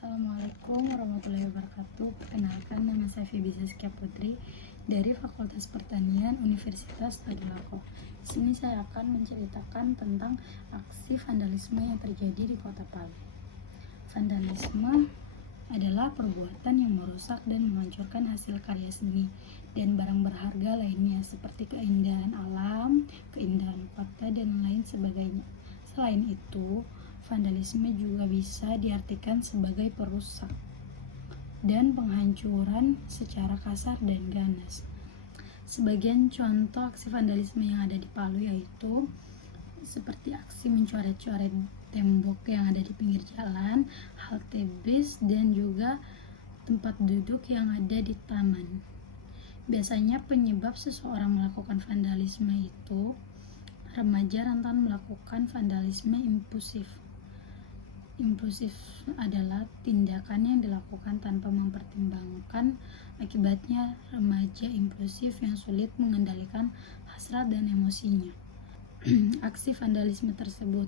Assalamualaikum warahmatullahi wabarakatuh. Perkenalkan, nama saya Febi Saskia Putri dari Fakultas Pertanian Universitas Tadulako. Di sini saya akan menceritakan tentang aksi vandalisme yang terjadi di Kota Palu. Vandalisme adalah perbuatan yang merusak dan menghancurkan hasil karya seni dan barang berharga lainnya seperti keindahan alam, keindahan kota, dan lain sebagainya. Selain itu, vandalisme juga bisa diartikan sebagai perusak dan penghancuran secara kasar dan ganas. Sebagian contoh aksi vandalisme yang ada di Palu yaitu seperti aksi mencoret-coret tembok yang ada di pinggir jalan, halte bis, dan juga tempat duduk yang ada di taman. Biasanya penyebab seseorang melakukan vandalisme itu remaja rentan melakukan vandalisme impulsif. Impulsif adalah tindakan yang dilakukan tanpa mempertimbangkan akibatnya. Remaja impulsif yang sulit mengendalikan hasrat dan emosinya. Aksi vandalisme tersebut.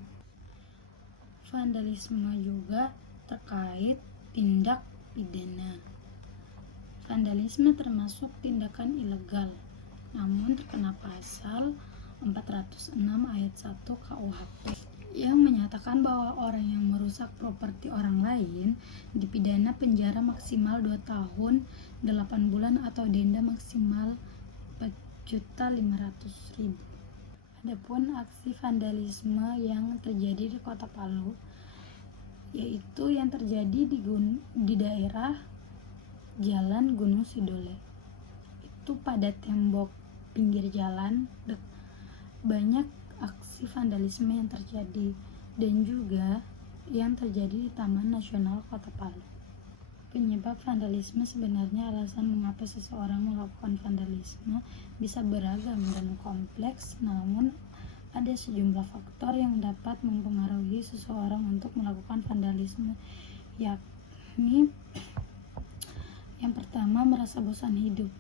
Vandalisme juga terkait tindak pidana. Vandalisme termasuk tindakan ilegal, namun terkena pasal 406 ayat 1 KUHP yang menyatakan bahwa orang yang merusak properti orang lain dipidana penjara maksimal 2 tahun 8 bulan atau denda maksimal 4.500.000. Adapun aksi vandalisme yang terjadi di Kota Palu yaitu yang terjadi di daerah Jalan Gunung Sidole. Itu pada tembok pinggir jalan banyak aksi vandalisme yang terjadi, dan juga yang terjadi di Taman Nasional Kota Palu. Penyebab vandalisme sebenarnya alasan mengapa seseorang melakukan vandalisme bisa beragam dan kompleks, namun ada sejumlah faktor yang dapat mempengaruhi seseorang untuk melakukan vandalisme, yakni yang pertama, merasa bosan hidup.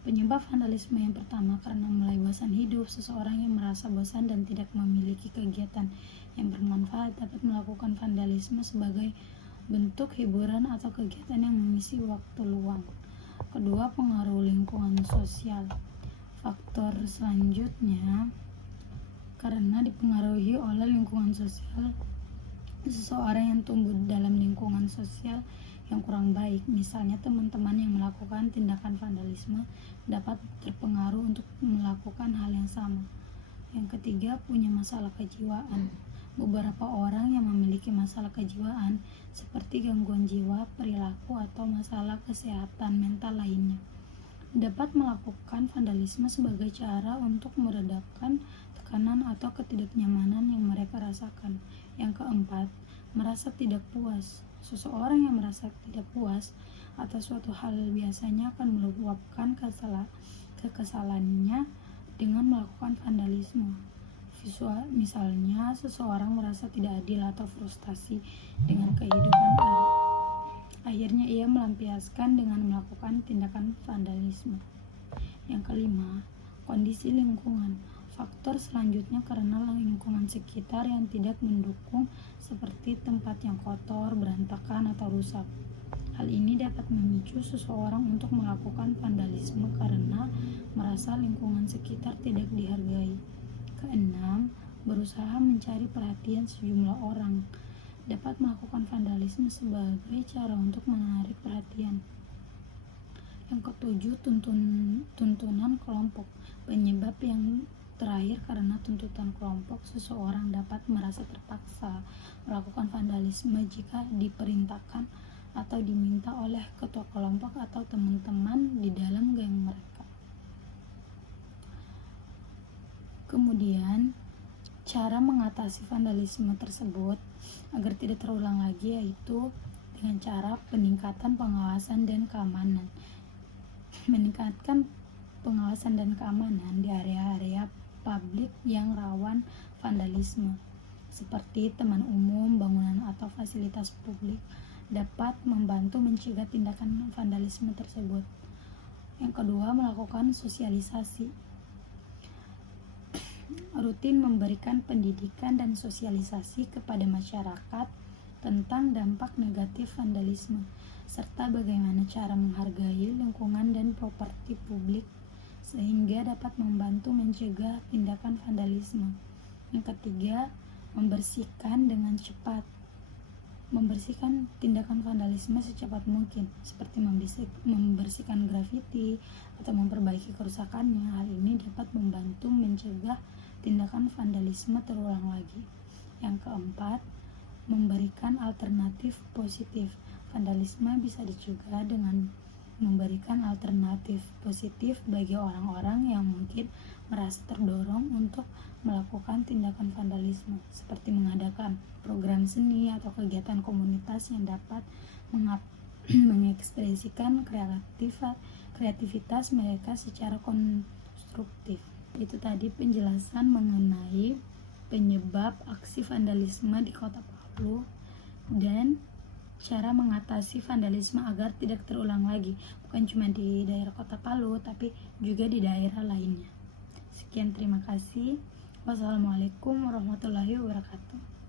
Penyebab vandalisme yang pertama karena mulai bosan hidup. Seseorang yang merasa bosan dan tidak memiliki kegiatan yang bermanfaat dapat melakukan vandalisme sebagai bentuk hiburan atau kegiatan yang mengisi waktu luang. Kedua, pengaruh lingkungan sosial. Faktor selanjutnya, karena dipengaruhi oleh lingkungan sosial, seseorang yang tumbuh dalam lingkungan sosial yang kurang baik, misalnya teman-teman yang melakukan tindakan vandalisme, dapat terpengaruh untuk melakukan hal yang sama. Yang ketiga, punya masalah kejiwaan. Beberapa orang yang memiliki masalah kejiwaan seperti gangguan jiwa, perilaku, atau masalah kesehatan mental lainnya dapat melakukan vandalisme sebagai cara untuk meredakan tekanan atau ketidaknyamanan yang mereka rasakan. Yang keempat, merasa tidak puas. Seseorang yang merasa tidak puas atas suatu hal biasanya akan meluapkan kekesalannya dengan melakukan vandalisme. Misalnya, seseorang merasa tidak adil atau frustasi dengan kehidupan. Akhirnya ia melampiaskan dengan melakukan tindakan vandalisme. Yang kelima, kondisi lingkungan. Faktor selanjutnya karena lingkungan sekitar yang tidak mendukung, seperti tempat yang kotor, berantakan, atau rusak. Hal ini dapat memicu seseorang untuk melakukan vandalisme karena merasa lingkungan sekitar tidak dihargai. Keenam, berusaha mencari perhatian sejumlah orang. Dapat melakukan vandalisme sebagai cara untuk menarik perhatian. Yang ketujuh, tuntunan kelompok. Penyebab yang terakhir karena tuntutan kelompok, seseorang dapat merasa terpaksa melakukan vandalisme jika diperintahkan atau diminta oleh ketua kelompok atau teman-teman di dalam geng mereka. Kemudian, cara mengatasi vandalisme tersebut agar tidak terulang lagi yaitu dengan cara peningkatan pengawasan dan keamanan. Meningkatkan pengawasan dan keamanan di area-area publik yang rawan vandalisme seperti taman umum, bangunan, atau fasilitas publik dapat membantu mencegah tindakan vandalisme tersebut. Yang kedua, melakukan sosialisasi. Rutin memberikan pendidikan dan sosialisasi kepada masyarakat tentang dampak negatif vandalisme, serta bagaimana cara menghargai lingkungan dan properti publik sehingga dapat membantu mencegah tindakan vandalisme. Yang ketiga, membersihkan tindakan vandalisme secepat mungkin, seperti membersihkan grafiti atau memperbaiki kerusakannya. Hal ini dapat membantu mencegah tindakan vandalisme terulang lagi. Yang keempat, memberikan alternatif positif. Vandalisme bisa dicegah dengan memberikan alternatif positif bagi orang-orang yang mungkin merasa terdorong untuk melakukan tindakan vandalisme, seperti mengadakan program seni atau kegiatan komunitas yang dapat mengekspresikan kreativitas mereka secara konstruktif. Itu tadi penjelasan mengenai penyebab aksi vandalisme di Kota Palu dan cara mengatasi vandalisme agar tidak terulang lagi, bukan cuma di daerah Kota Palu tapi juga di daerah lainnya. Sekian, terima kasih. Wassalamualaikum warahmatullahi wabarakatuh.